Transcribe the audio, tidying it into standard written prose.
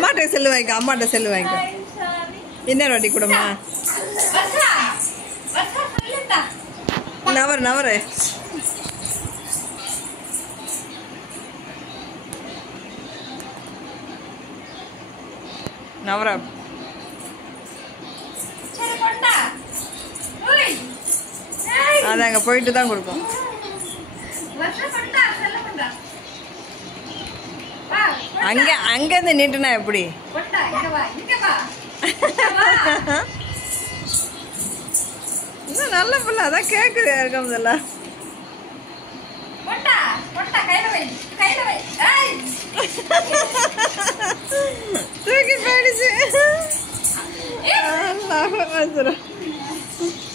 அம்மாட்ட செல்லு வாங்கிக்க, அம்மாட்ட செல்லு வாங்கிக்க. இன்னொரு வாட்டி கொடுமா. நவரு நவரு. நவரா. அது அங்கே போயிட்டு தான் கொடுப்போம். அங்கே அங்கேருந்து நீட்டுனா எப்படி? இன்னும் நல்ல பிள்ளை அதான் கேட்குது இருக்கோம்ல.